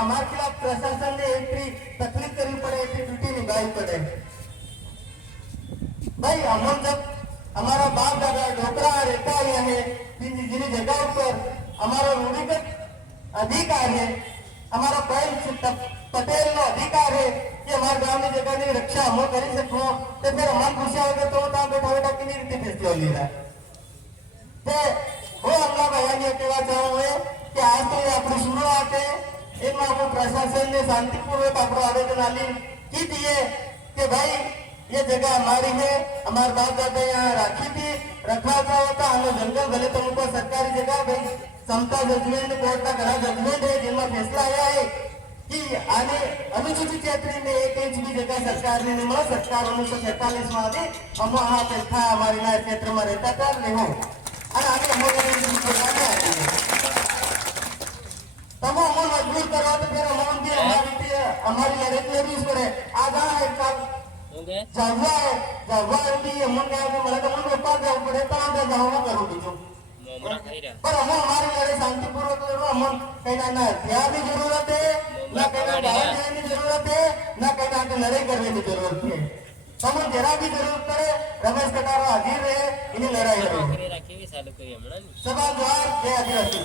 हमारे खिलाफ प्रशासन ने इतनी तकलीफ करनी पड़े, इतनी ड्यूटी निभानी पड़े। भाई हम जब हमारा बाप दादा डोकरा रहता है जिन जगह पर हमारा रूढ़िगत अधिकार है, हमारा पहल पटेल नो अधिकार है कि हमारे गांव की जगह की रक्षा हम कर सको, तो फिर हमारे खुशियां हो तो बैठा बैठा कि रीते फैसलो ले रहा है। वो हमला भाई ये कहना चाहूंगे कि आज तो ये अपनी शुरुआत है, इनमें आपको प्रशासन ने शांतिपूर्वक आपको आवेदन आली की दिए कि भाई ये जगह हमारी है, हमारे बाप दादा यहाँ राखी थी, रखा होता हमें जंगल भले तो उनको सरकारी जगह भाई समता जजमेंट कोर्ट का घना जजमेंट है जिनमें फैसला आया है कि आने अनुसूचित क्षेत्र में 1 इंच की जगह सरकार ने नहीं, सरकार 1947 में आदि हम वहाँ पे था, हमारे नया क्षेत्र में रहता था नहीं तब हम मजबूर करो तो फिर हमारी लड़ाई लड़ी पड़े आज पड़े पर हम हमारी लड़ाई शांतिपूर्वक लड़ो। हम कहना ना हथियार की जरूरत है, ना कहना बाहर जाने की जरूरत है, ना कहना लड़ाई करने की जरूरत है। हम जरा भी जरूरत पड़े रमेश कटारा हाजिर रहे, इन्हें लड़ाई लड़ो। सभा द्वार जय आदिवासी।